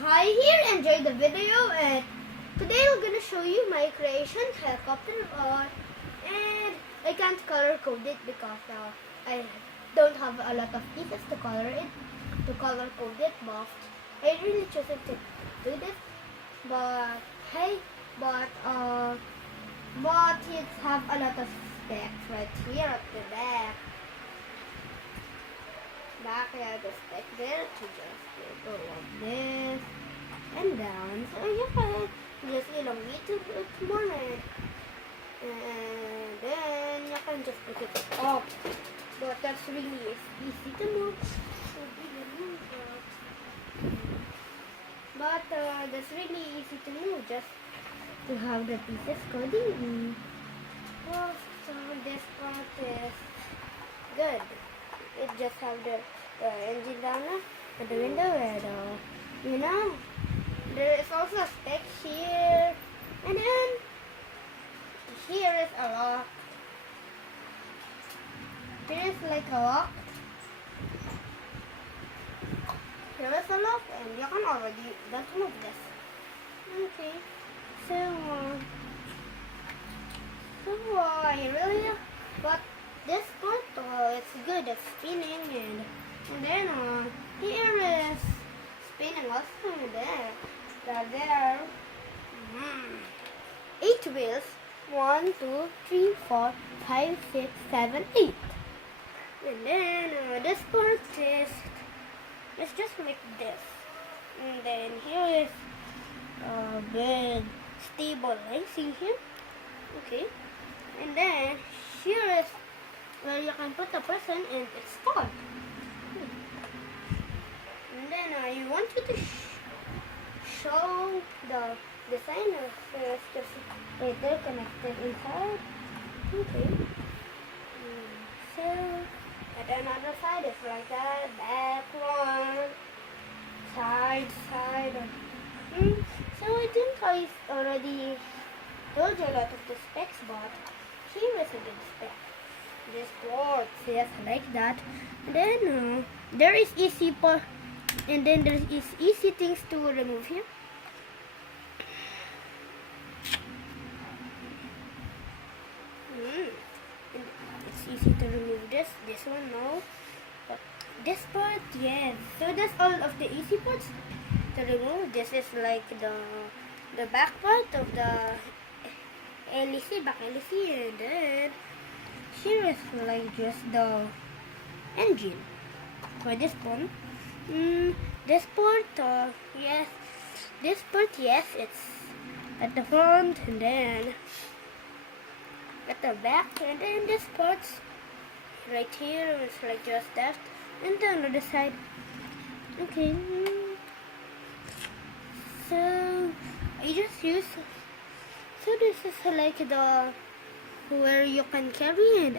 Hi here, enjoy the video, and today I'm gonna show you my creation helicopter and I can't color code it because I don't have a lot of pieces to color code it, but I really chosen to do this. But hey, but uh but it have a lot of specs right here at the back. Back here the spec there to just go like this and down. So you can just elongate it more and then you can just put it up. But that's really easy to move. But that's really easy to move just to have the pieces coding. Oh, so this part is good. It just have the engine down at the window and there is also a spec here, and then here is a lock. Here is like a lock. Here is a lock, and you can already just move this. Okay, I really, but this part it's good at spinning, and then here is spinning also there. Mm. 8 wheels. 1, 2, 3, 4, 5, 6, 7, 8. And then this part is let's just make this. And then here is a big stabilizing here. Okay. And then here is where you can put the person and it's start. And then you want you to show the design of it's just right there connected inside. Okay. So at another side it's like that, back one, side. So I think I already told you a lot of the specs, but here is a good spec. This board says like that. And then there is easy things to remove here. And it's easy to remove this one no, but this part yes. So that's all of the easy parts to remove. This is like the back part of the back LEC, and then here is like just the engine for this one. This part, yes. This part, yes, it's at the front, and then at the back, and then this part's right here is like just that, and the other side. Okay. So I just use. So this is like the where you can carry it.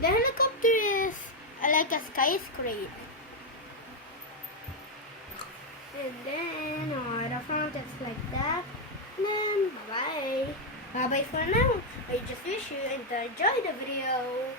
The helicopter is like a skyscraper. And then the front is like that. And then bye bye for now. I just wish you enjoyed the video.